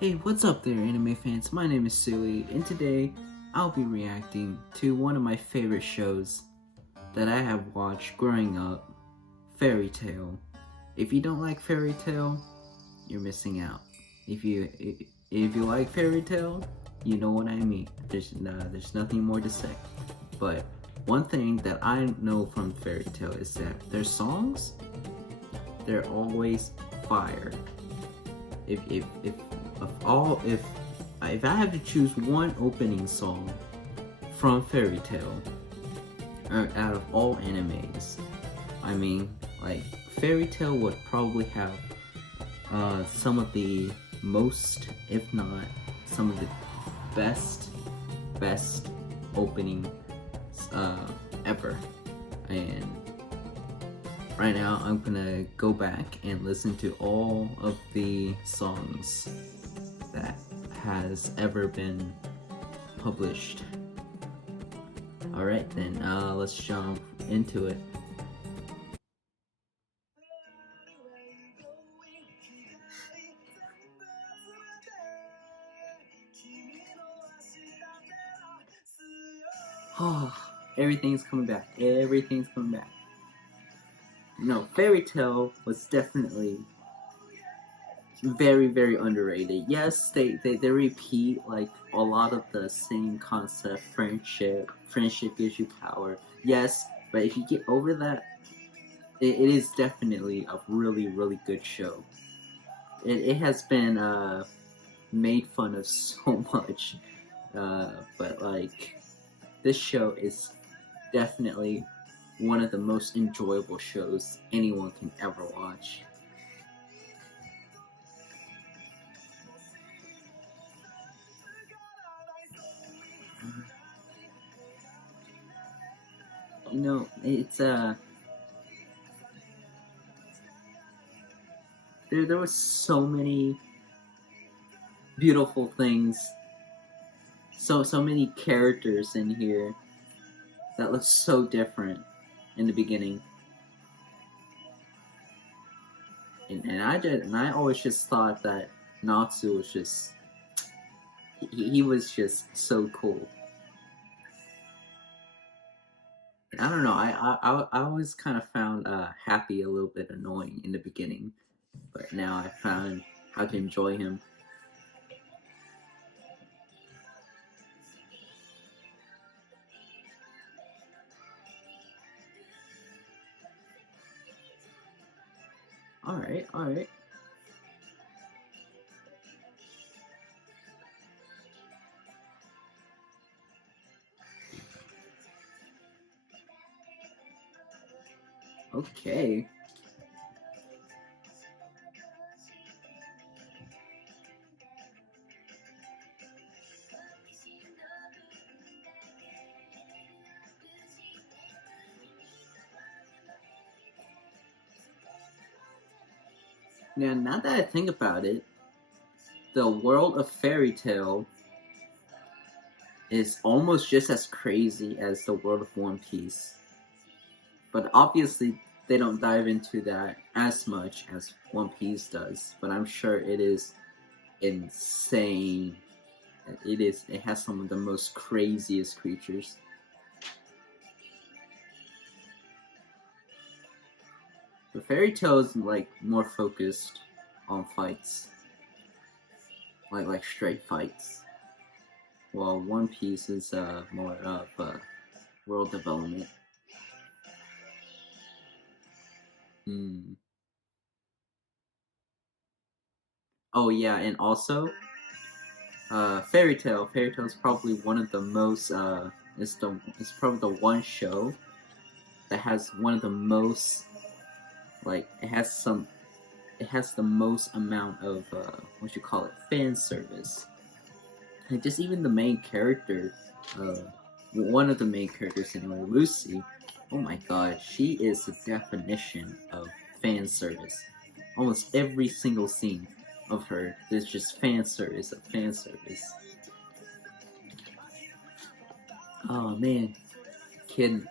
Hey, what's up there, anime fans? My name is Sui, and today I'll be reacting to one of my favorite shows that I have watched growing up, Fairy Tail. If you don't like Fairy Tail, you're missing out. If you like Fairy Tail, you know what I mean. There's nothing more to say. But one thing that I know from Fairy Tail is that their songs, they're always fire. If if I have to choose one opening song from Fairy Tail out of all animes, I mean, like, Fairy Tail would probably have some of the most, if not some of the best opening ever. And right now I'm gonna go back and listen to all of the songs that has ever been published. Alright then, let's jump into it. Oh, everything's coming back. Everything's coming back. No, Fairy Tail was definitely very underrated. Yes, they repeat like a lot of the same concept. Friendship gives you power. Yes, but if you get over that, it is definitely a really good show. It has been made fun of so much, but like, this show is definitely one of the most enjoyable shows anyone can ever watch. You know, it's there was so many beautiful things, so many characters in here that look so different in the beginning. And I always just thought that Natsu was just he was just so cool. I don't know. I always kind of found Happy a little bit annoying in the beginning, but now I found how to enjoy him. All right, all right. Okay. Now that I think about it, the world of Fairy Tail is almost just as crazy as the world of One Piece. But obviously, they don't dive into that as much as One Piece does. But I'm sure it is insane. It has some of the most craziest creatures. The Fairy Tail is like more focused on fights, like straight fights, while One Piece is more of world development. Hmm. Oh yeah, and also Fairy Tail. Fairy Tail is probably one of the most it's probably the one show that has one of the most, like, it has the most amount of what you call it, fan service. And just even the main character, uh, one of the main characters anyway, Lucy. Oh my god, she is the definition of fan service. Almost every single scene of her, there's just fan service of fan service. Oh man, Kid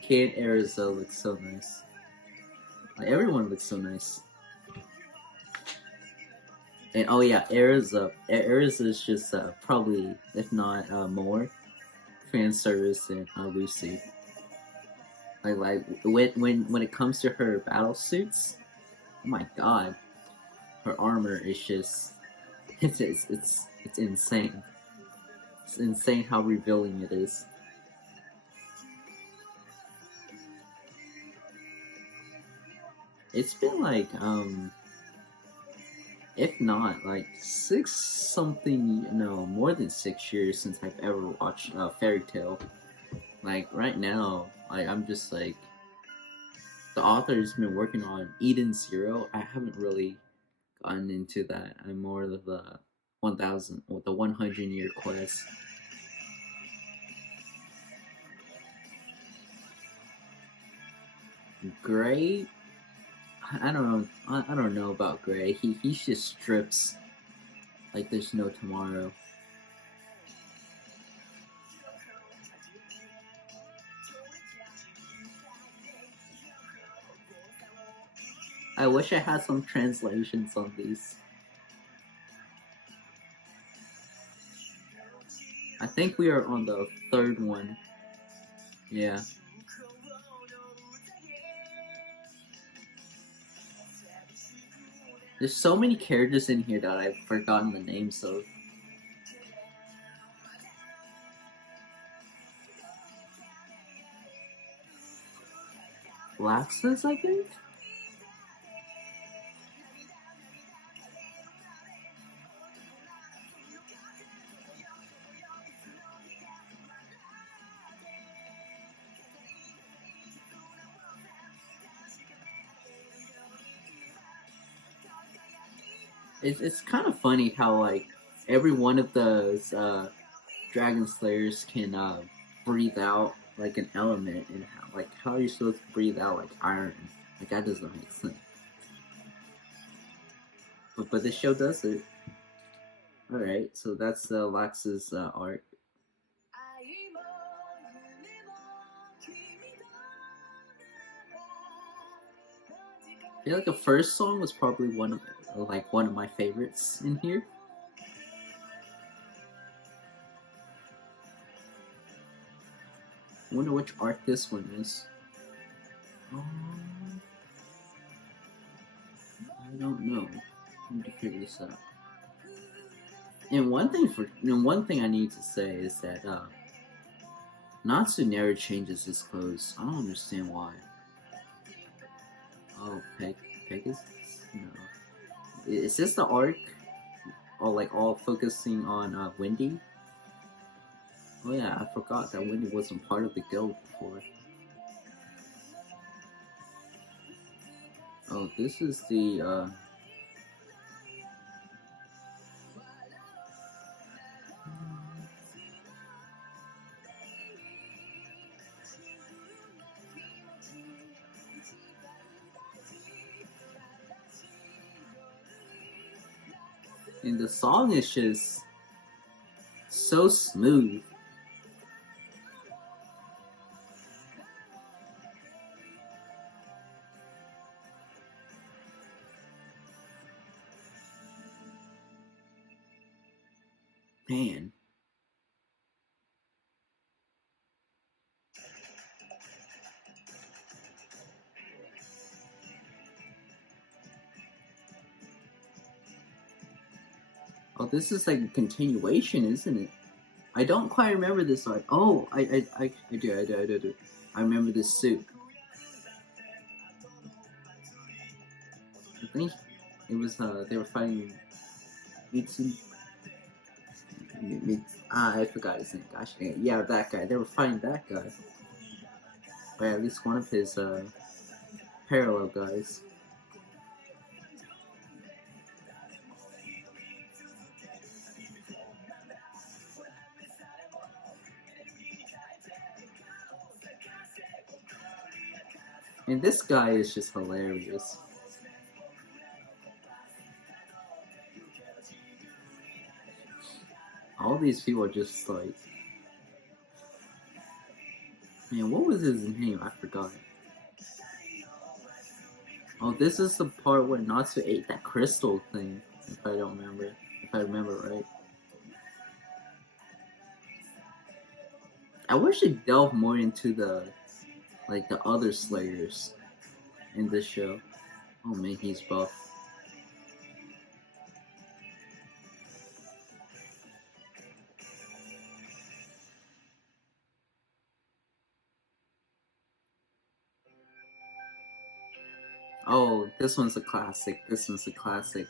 Kid Erza looks so nice. Like, everyone looks so nice. And oh yeah, Erza is just probably, if not more, fan service than Lucy. When it comes to her battle suits, oh my god, her armor is just it's insane. It's insane how revealing it is. It's been like if not like six something, more than 6 years since I've ever watched Fairy Tail. Like right now, I'm just like, the author's been working on Eden Zero. I haven't really gotten into that. I'm more of the 1000 or the 100-year quest. Gray, I don't know. I don't know about Gray. He just strips like there's no tomorrow. I wish I had some translations on these. I think we are on the third one. Yeah. There's so many characters in here that I've forgotten the names of. Laxus, I think? It's kind of funny how like every one of those dragon slayers can breathe out like an element, and how are you supposed to breathe out like iron? Like that doesn't make sense. But this show does it. All right, so that's Lax's art. I feel like the first song was probably one of my favorites in here. I wonder which art this one is. I don't know. I need to figure this out. And one thing I need to say is that Natsu never changes his clothes. I don't understand why. Oh, Pegasus? No. Is this the arc? All focusing on Wendy? Oh yeah, I forgot that Wendy wasn't part of the guild before. Oh, this is the and the song is just so smooth. Man. Oh, this is like a continuation, isn't it? I don't quite remember this art. Oh, I do. I remember this suit. I think it was they were fighting Mitsu. I forgot his name. Gosh dang it. Yeah, that guy. They were fighting that guy. Or at least one of his parallel guys. And this guy is just hilarious. All these people are just like... Man, what was his name? I forgot. Oh, this is the part where Natsu ate that crystal thing. if I don't remember. If I remember right. I wish they delved more into the other Slayers in this show. Oh man, he's buff. Oh, this one's a classic. This one's a classic.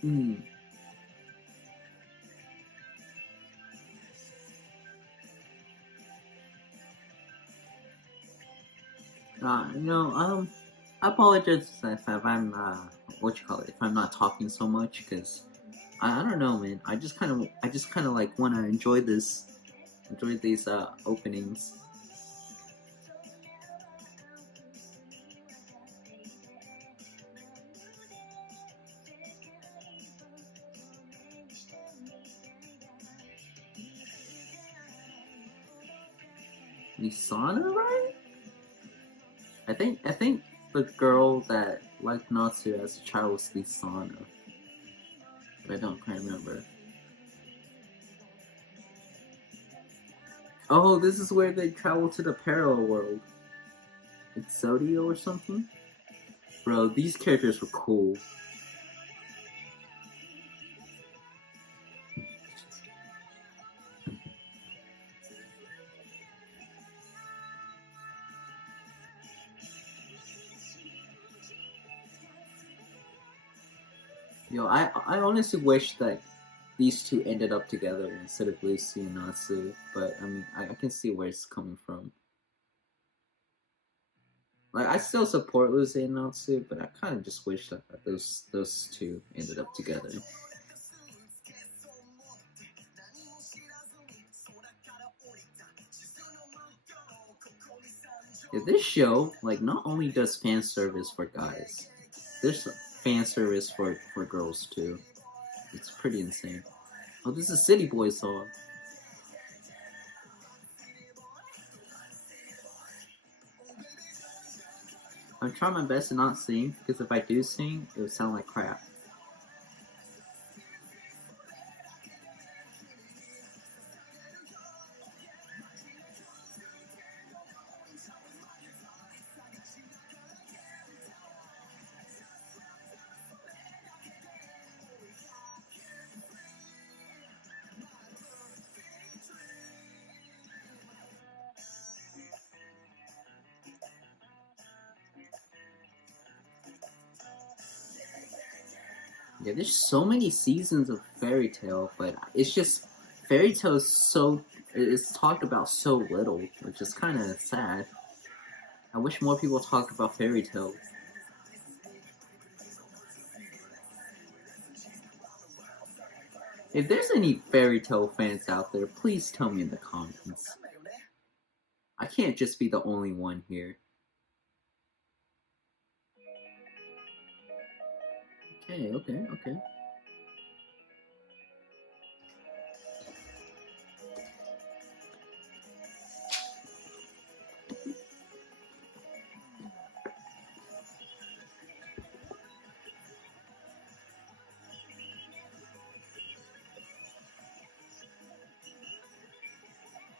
Hmm. I apologize if I'm what you call it, if I'm not talking so much, because I don't know, man. I just kind of like want to enjoy these openings. Misana, right? I think the girl that liked Natsu as a child was Lisana, but I don't quite remember. Oh, this is where they travel to the parallel world. It's Zodio or something? Bro, these characters were cool. Yo, I honestly wish that these two ended up together instead of Lucy and Natsu, but I mean, I can see where it's coming from. Like, I still support Lucy and Natsu, but I kind of just wish that those two ended up together. Yeah, this show, like, not only does fan service for guys, there's fan service for girls too. It's pretty insane. Oh, this is a City Boy song. I'm trying my best to not sing, because if I do sing, it would sound like crap. Yeah, there's so many seasons of Fairy Tail, but it's just Fairy Tail is so it's talked about so little, which is kind of sad. I wish more people talked about Fairy Tail. If there's any Fairy Tail fans out there, please tell me in the comments. I can't just be the only one here. Okay.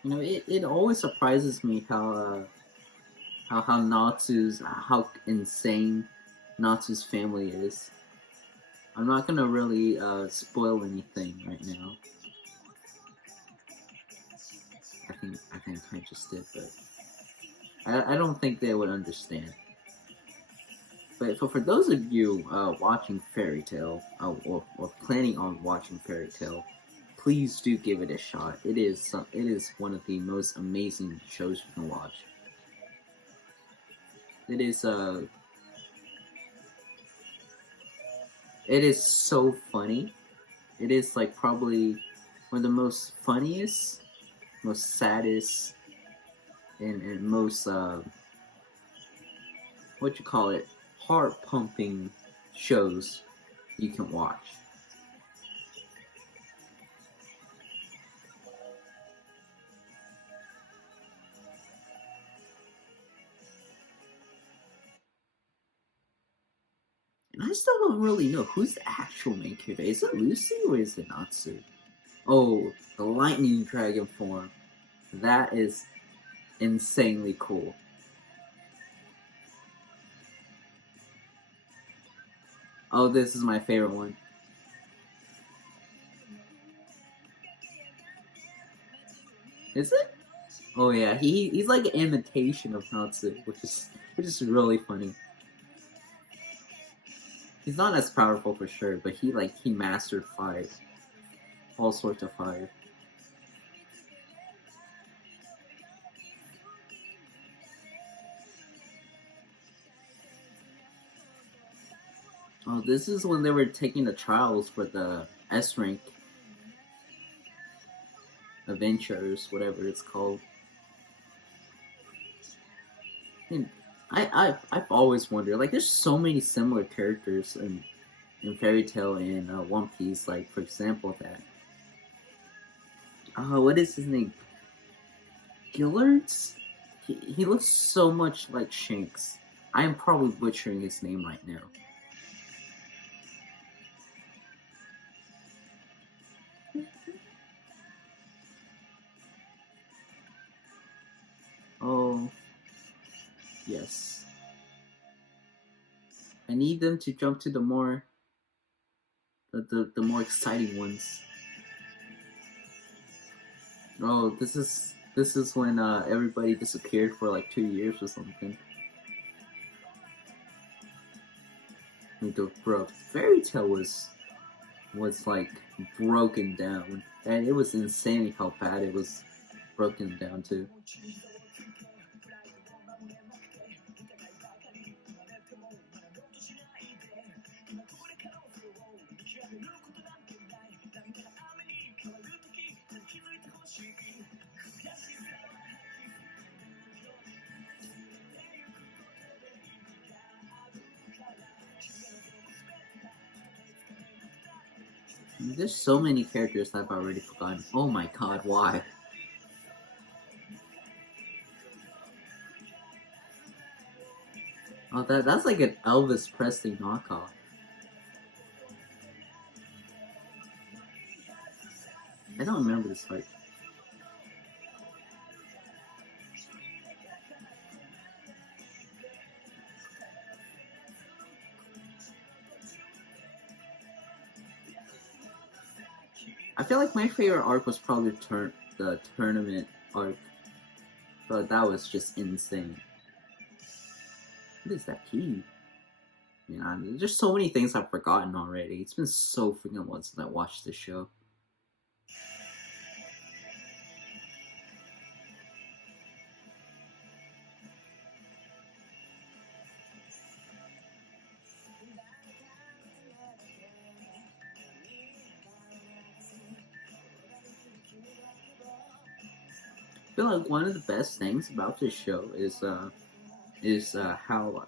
You know, it always surprises me how Natsu's how insane Natsu's family is. I'm not gonna really spoil anything right now. I think I just did, but I don't think they would understand. But for those of you watching Fairy Tail or planning on watching Fairy Tail, please do give it a shot. It is one of the most amazing shows you can watch. It is so funny. It is like probably one of the most funniest, most saddest, and most what you call it, heart pumping shows you can watch. And I still don't really know who's the actual main character. Is it Lucy or is it Natsu? Oh, the lightning dragon form. That is insanely cool. Oh, this is my favorite one. Is it? Oh yeah, he's like an imitation of Natsu, which is really funny. He's not as powerful for sure, but he mastered fire, all sorts of fire. Oh, this is when they were taking the trials for the S rank adventures, whatever it's called. And I've always wondered, like, there's so many similar characters in Fairy Tail and One Piece. Like, for example, that what is his name? Gillards? He looks so much like Shanks. I am probably butchering his name right now. Oh, yes. I need them to jump to the more exciting ones. Oh, this is when everybody disappeared for like 2 years or something. The bro, Fairy Tail was like broken down, and it was insane how bad it was broken down to. There's so many characters I've already forgotten. Oh my god, why? Oh, that's like an Elvis Presley knockoff. I don't remember this fight. I feel like my favorite arc was probably the tournament arc, but that was just insane. What is that key? Man, there's so many things I've forgotten already. It's been so freaking long since I watched this show. I feel like one of the best things about this show is how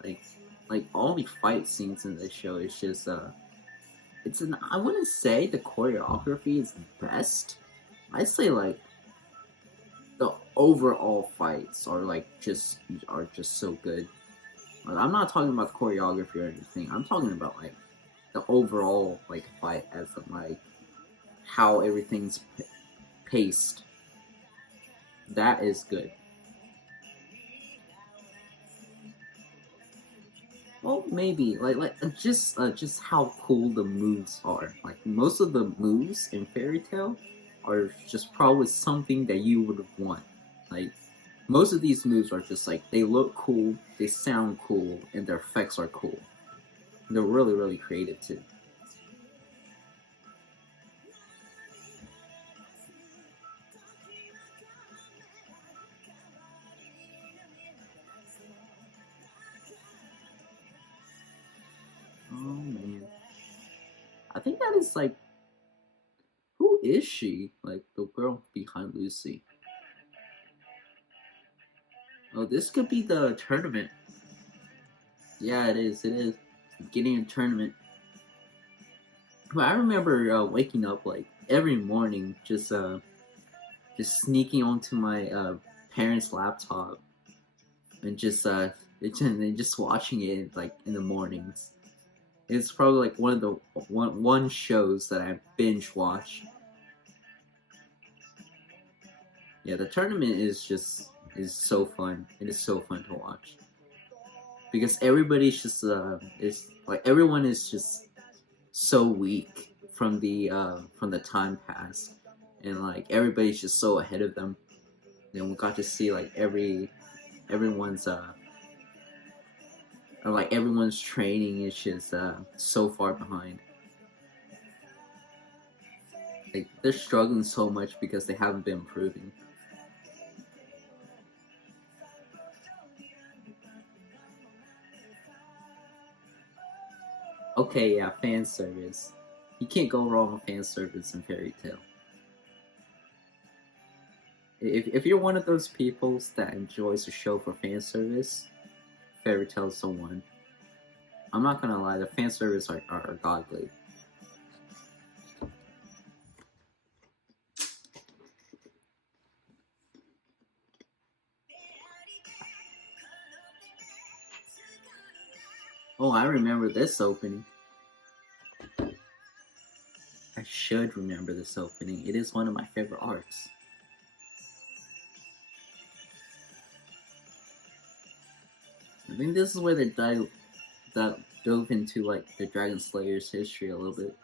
like all the fight scenes in this show is just I wouldn't say the choreography is the best. I'd say like the overall fights are just so good. Like, I'm not talking about the choreography or anything. I'm talking about like the overall like fight as in like how everything's paced. That is good. Well, maybe just how cool the moves are. Like most of the moves in Fairy Tail are just probably something that you would want. Like most of these moves are just like they look cool, they sound cool, and their effects are cool. They're really really creative too. Oh man, I think that is like who is she? Like the girl behind Lucy. Oh, this could be the tournament. Yeah, it is. It is getting a tournament. But I remember waking up like every morning, just sneaking onto my parents' laptop and just watching it like in the mornings. It's probably like one of the one shows that I binge watch. Yeah, the tournament is so fun. It is so fun to watch because everybody's just is like everyone is just so weak from the time pass, and like everybody's just so ahead of them. And we got to see like everyone's or like everyone's training is just so far behind. Like they're struggling so much because they haven't been improving. Okay, yeah, fan service. You can't go wrong with fan service in Fairy Tail. If you're one of those people that enjoys a show for fan service, Fairy Tail's the one. I'm not gonna lie, the fan service are godly. Oh, I remember this opening. I should remember this opening. It is one of my favorite arcs. I think this is where they dove into like the Dragon Slayer's history a little bit.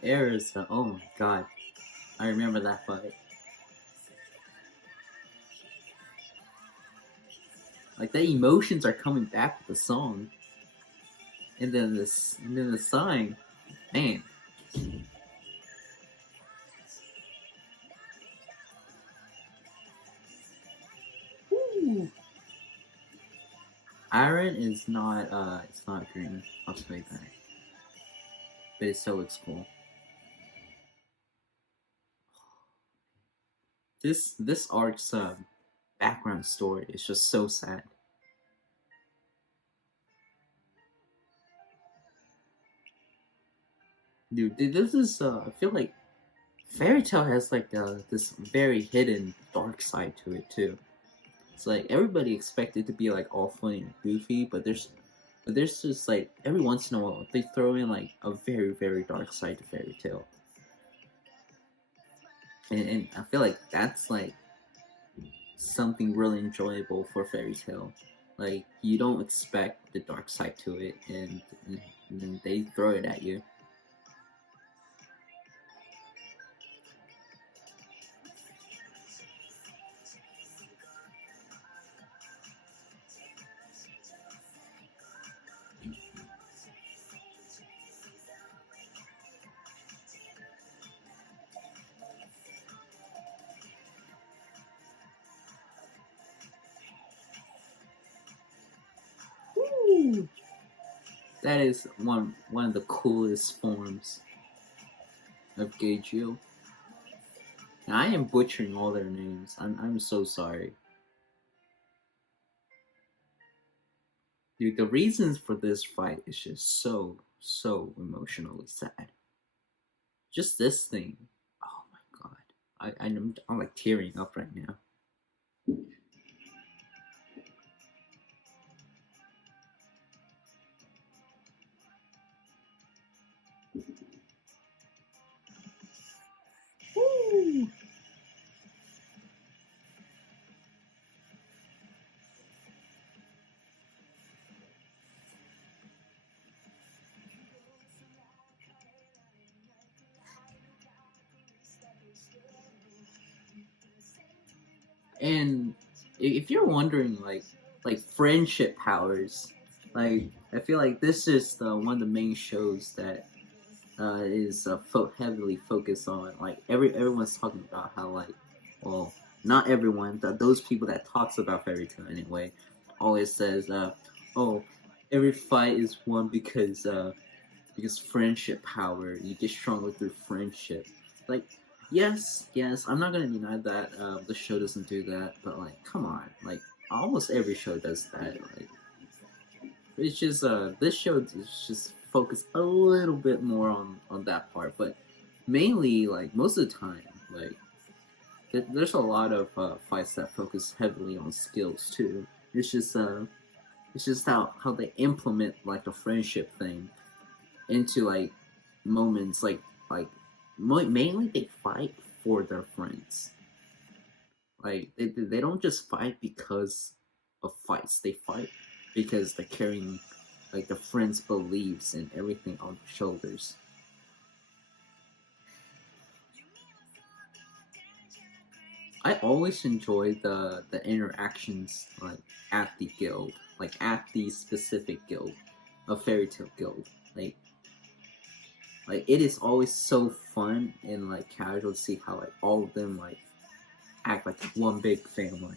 Erza, oh my god. I remember that fight. Like the emotions are coming back with the song. And then the sign. Man. Woo. Iron is not it's not green. I'll say that. But it still looks cool. This arc's background story is just so sad. Dude, this is I feel like Fairy Tail has like this very hidden dark side to it too. It's like everybody expected to be like all funny and goofy, but there's just like every once in a while they throw in like a very dark side to Fairy Tail, and I feel like that's like something really enjoyable for Fairy Tail. Like you don't expect the dark side to it, and then they throw it at you. Woo! That is one of the coolest forms of Geiju. And I am butchering all their names. I'm so sorry. Dude, the reasons for this fight is just so emotionally sad. Just this thing. Oh my god. I'm like tearing up right now. Woo! And if you're wondering like friendship powers, like I feel like this is one of the main shows that is heavily focused on like everyone's talking about how like well not everyone those people that talks about Fairy Tail anyway always says, "Oh, every fight is won because friendship power. You get stronger through friendship." Like, yes, I'm not gonna deny that the show doesn't do that, but like, come on, like almost every show does that. Like, it's just this show is just focused a little bit more on that part, but mainly like most of the time, like there's a lot of fights that focus heavily on skills too. It's just how they implement like the friendship thing into like moments mainly they fight for their friends. Like they don't just fight because of fights. They fight because they're carrying like the friends' beliefs and everything on their shoulders. I always enjoy the interactions like at the guild, like at the specific guild, a fairy tale guild. Like it is always so fun and like casual to see how like all of them like act like one big family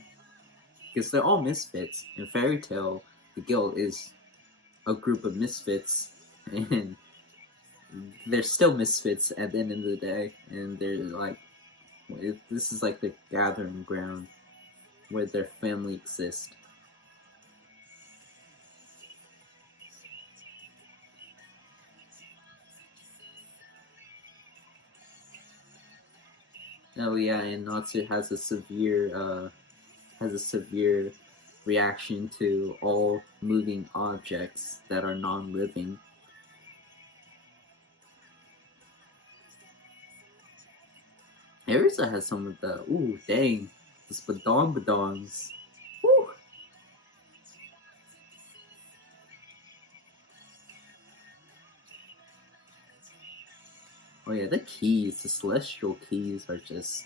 because they're all misfits. In Fairy Tale, the guild is a group of misfits, and they're still misfits at the end of the day, and they're like this is like the gathering ground where their family exists. Oh yeah, and Natsu has a severe reaction to all moving objects that are non-living. Erisa has some of the ooh dang the spadon badons. Woo! Oh yeah, the keys, the celestial keys are just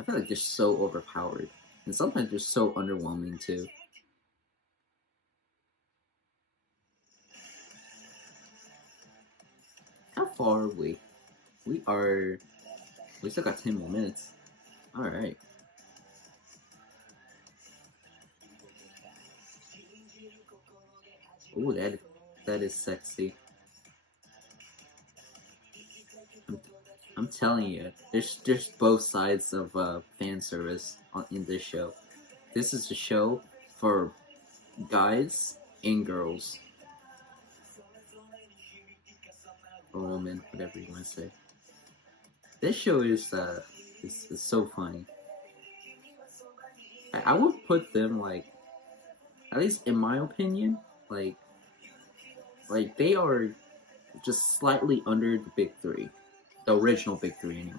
I feel like they're so overpowered. And sometimes they're so underwhelming too. How far are we? We still got 10 more minutes. Alright. Ooh, that is sexy. I'm, I'm telling you, there's both sides of fan service in this show. This is a show for guys and girls, or women, whatever you want to say. This show is so funny. I would put them like, at least in my opinion, like they are just slightly under the big three, the original big three anyway.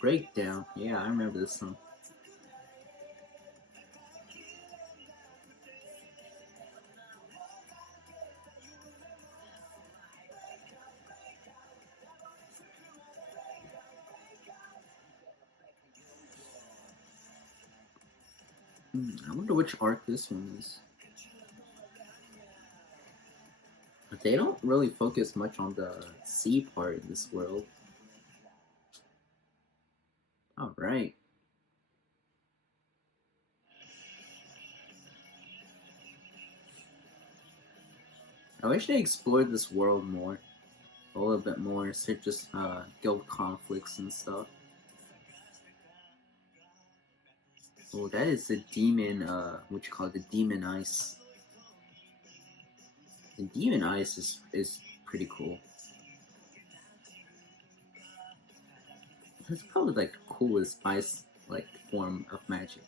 Breakdown, yeah, I remember this song. I wonder which arc this one is. But they don't really focus much on the sea part in this world. All right. I wish they explored this world more, a little bit more, instead of just guild conflicts and stuff. Oh, that is the demon. What you call it, the demon ice. The demon ice is pretty cool. That's probably like the coolest ice like form of magic.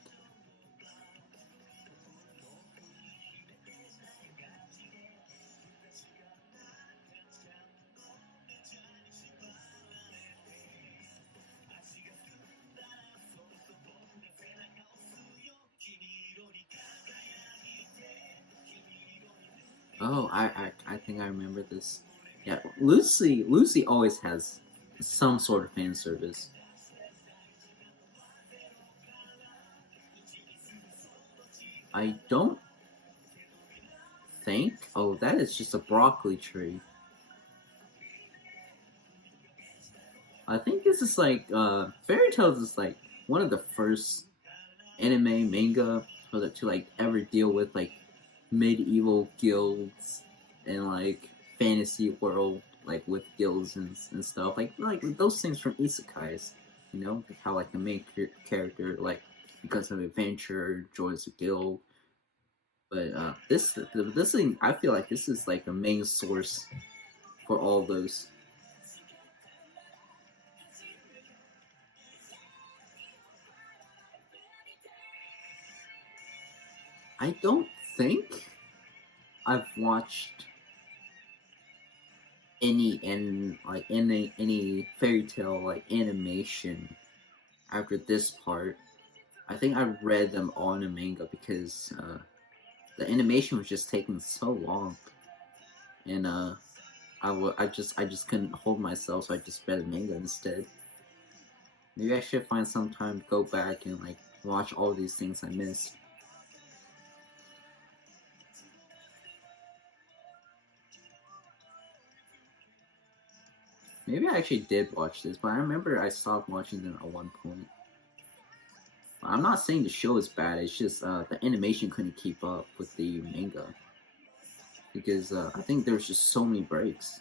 Oh, I think I remember this. Yeah, Lucy always has some sort of fan service. I don't think. Oh, that is just a broccoli tree. I think this is like Fairy Tales is like one of the first anime manga to like ever deal with like medieval guilds and like fantasy world like with guilds and stuff like those things from isekais, you know, like how like the main character like because of adventure joins a guild. But this thing, I feel like this is like the main source for all those. I don't think I've watched any fairy tale like animation after this part. I think I read them all in a manga because the animation was just taking so long, and I just couldn't hold myself, so I just read the manga instead. Maybe I should find some time to go back and like watch all these things I missed. Maybe I actually did watch this, but I remember I stopped watching them at one point. I'm not saying the show is bad. It's just the animation couldn't keep up with the manga because I think there's just so many breaks.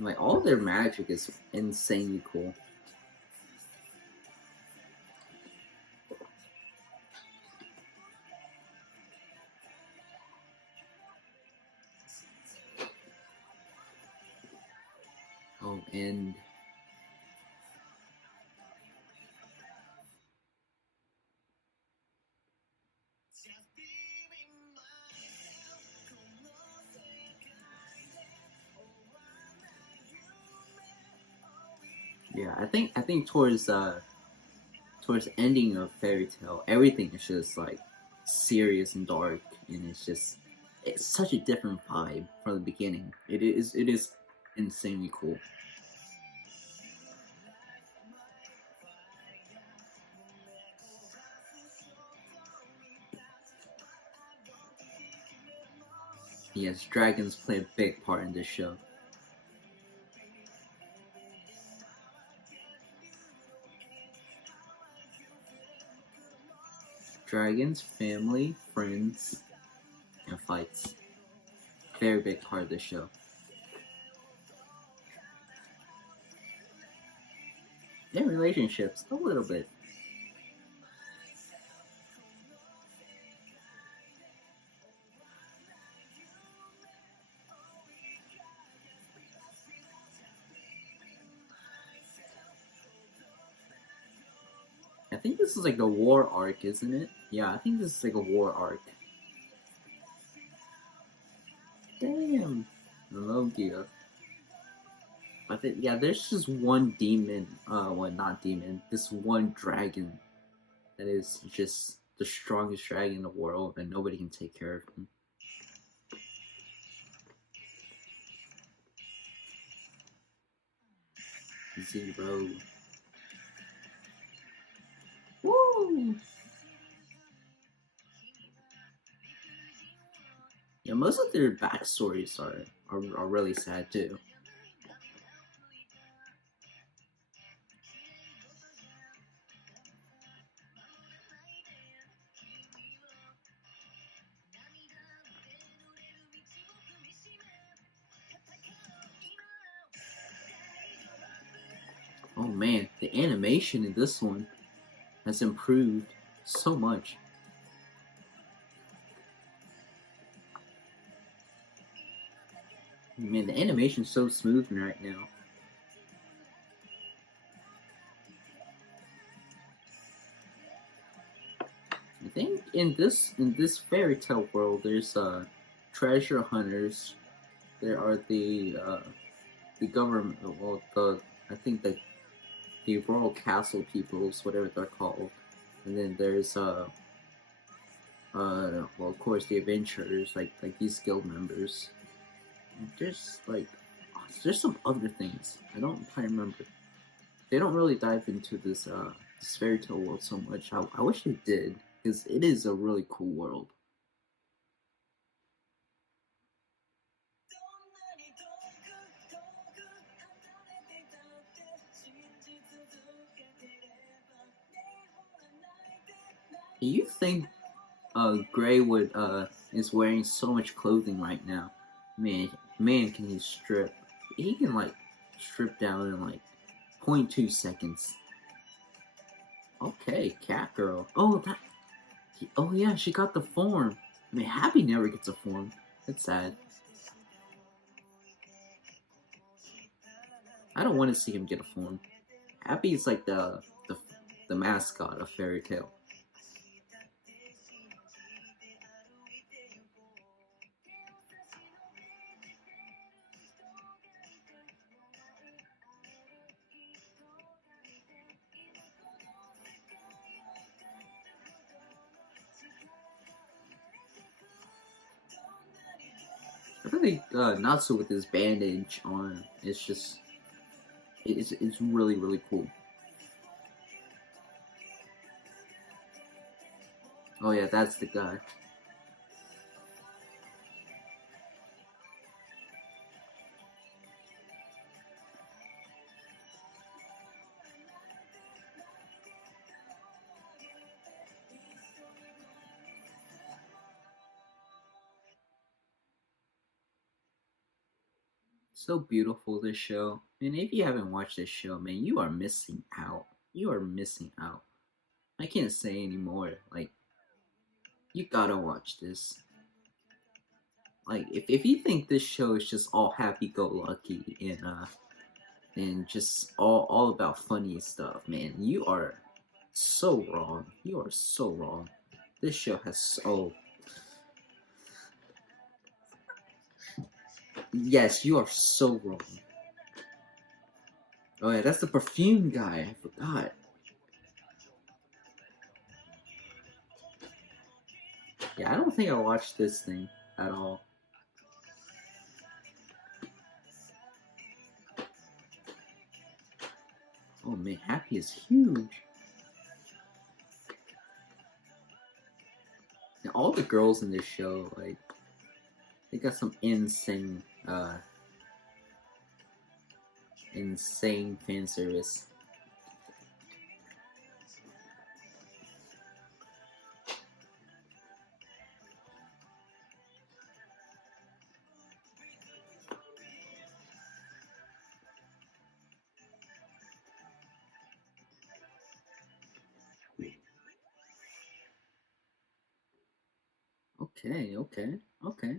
Like all their magic is insanely cool. Oh, and yeah, I think towards the ending of Fairy Tale, everything is just like serious and dark, and it's such a different vibe from the beginning. It is insanely cool. Yes, dragons play a big part in this show. Dragons, family, friends, and fights. Very big part of the show. And relationships, a little bit. I think this is like the war arc, isn't it? Yeah, I think this is like a war arc. Damn. Logia. I think yeah, there's just one demon, well not demon, this one dragon that is just the strongest dragon in the world and nobody can take care of him. Zero. Woo! Yeah, most of their backstories are really sad too. Oh man, the animation in this one has improved so much. Man, the animation's so smooth right now. I think in this fairy tale world, there's treasure hunters. There are the government. Well, the I think the royal castle peoples, whatever they're called, and then there's well of course the adventurers like these guild members. And there's some other things I don't quite remember. They don't really dive into this fairy tale world so much. I wish they did because it is a really cool world. You think Gray would is wearing so much clothing right now? Man, can he strip? He can like strip down in like 0.2 seconds. Okay, Cat Girl. Oh, that. Oh yeah, she got the form. Happy never gets a form. That's sad. I don't want to see him get a form. Happy is like the mascot of Fairy Tail. I think Natsu with his bandage on, it's really cool. Oh yeah, that's the guy. So beautiful, this show. And if you haven't watched this show, man, you are missing out. You are missing out. I can't say anymore. Like, you gotta watch this. Like, if you think this show is just all happy-go-lucky and just all about funny stuff, man, you are so wrong. You are so wrong. This show has so. Yes, you are so wrong. Oh yeah, that's the perfume guy. I forgot. Yeah, I don't think I watched this thing at all. Oh man, Happy is huge. And all the girls in this show, like, they got some insane fan service. Okay.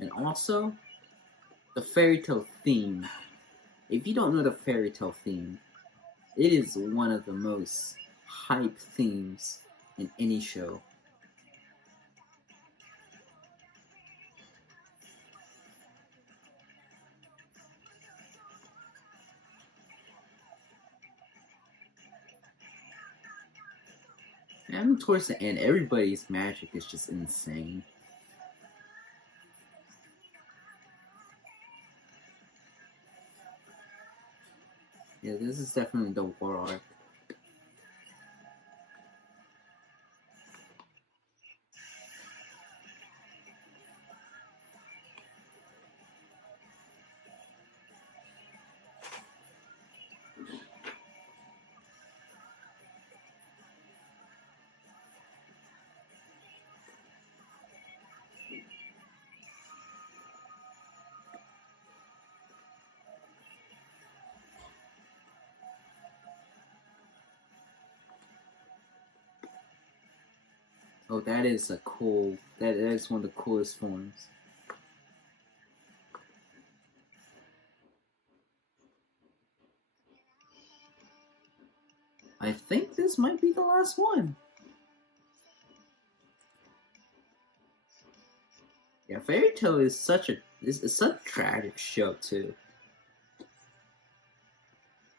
And also, the Fairy Tail theme. If you don't know the Fairy Tail theme, it is one of the most hype themes in any show. And towards the end, everybody's magic is just insane. Yeah, this is definitely the war arc. Oh, that is a cool. That is one of the coolest forms. I think this might be the last one. Yeah, Fairy Tail is such a tragic show too.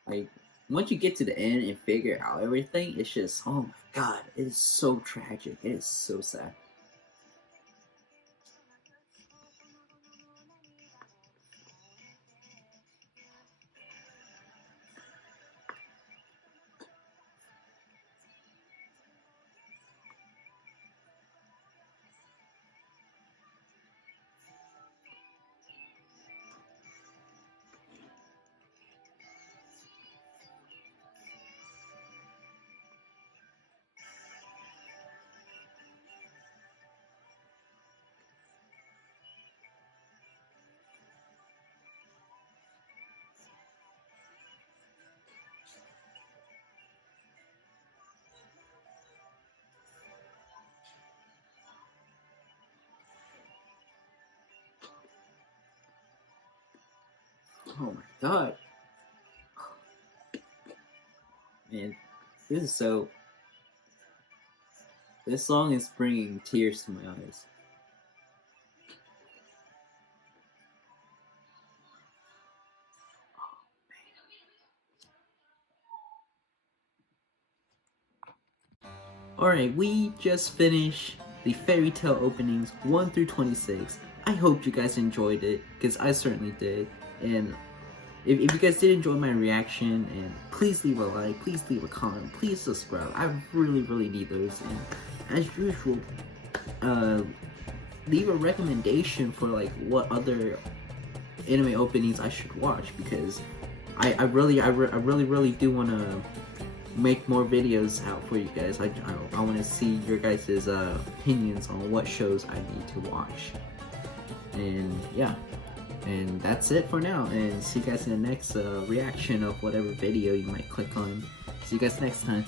Like, once you get to the end and figure out everything, it's just, oh my god, it is so tragic. It is so sad. Oh my god. Man, this is so. This song is bringing tears to my eyes. Alright, we just finished the Fairy Tail openings 1 through 26. I hope you guys enjoyed it, because I certainly did. And if you guys did enjoy my reaction, and please leave a like, please leave a comment, please subscribe. I really need those. And as usual, leave a recommendation for like what other anime openings I should watch, because I really do want to make more videos out for you guys. I want to see your guys' opinions on what shows I need to watch. And yeah, and that's it for now, and see you guys in the next reaction of whatever video you might click on. See you guys next time.